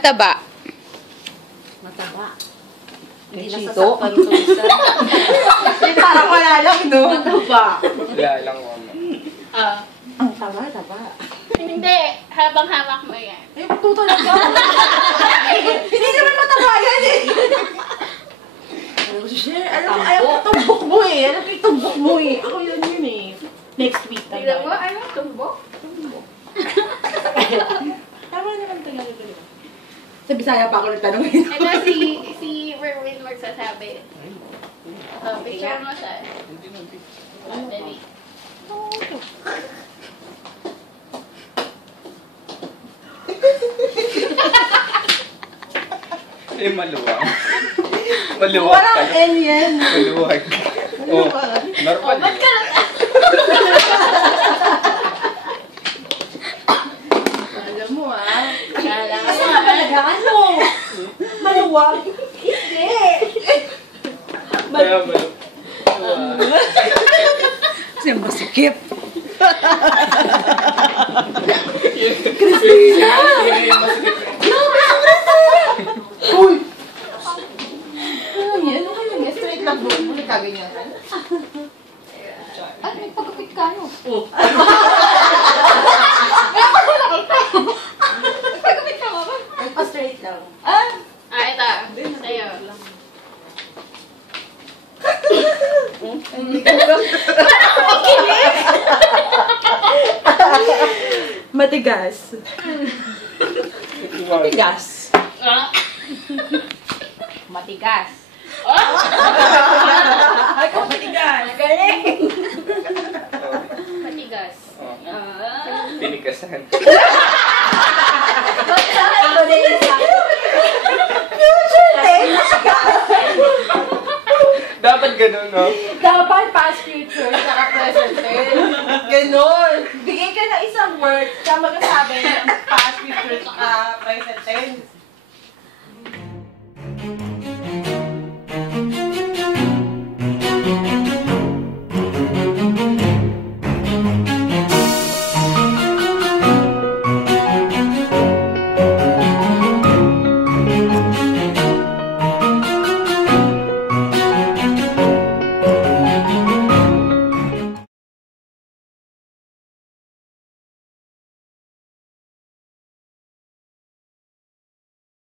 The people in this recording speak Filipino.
Mataba. Mataba. Hindi Chito. nasasakpan ko isa. Parang wala lang, no? Mataba. Wala lang, mama. Ang taba, taba. Hindi. Habang hawak mo yan. Eh, ito talaga. Hindi naman mataba yan eh. Alam mo, ayaw ko tumbok mo eh. Alam ko tumbok mo eh. Ako yun eh. Next week. Tignan mo, ano? Tumbok? Tama naman Tagalog ko. Sa Bisaya pa ako nagtanong eh. Ito si Merwin magsasabi. Picture mo siya. Dali. Eh, maluwag. Maluwag Walang pala. N yan. Maluwag. Oh, normal. Ba't ka lang? Alam mo ah. Kala ko Kasi nga. talaga ano? Maluwag? Hindi. Kaya maluwag. Kasi masikip. Christina! Uy! Ano yan? Ano yan? Straight lang doon. Muli kaganyan. At may pagkapit ka, no? Oh. Pagkapit ka ba? Pa-straight lang. Ito. Sa'yo. Matigas. Matigas. Matigas. Ay, kung matigas. Galing! Matigas. Tinigasan. Ako din isa. Dapat ganun, no? Dapat past future, saka present tense. Ganon. Bigay ka ng isang word, ka magsasabi ng past future, saka present tense.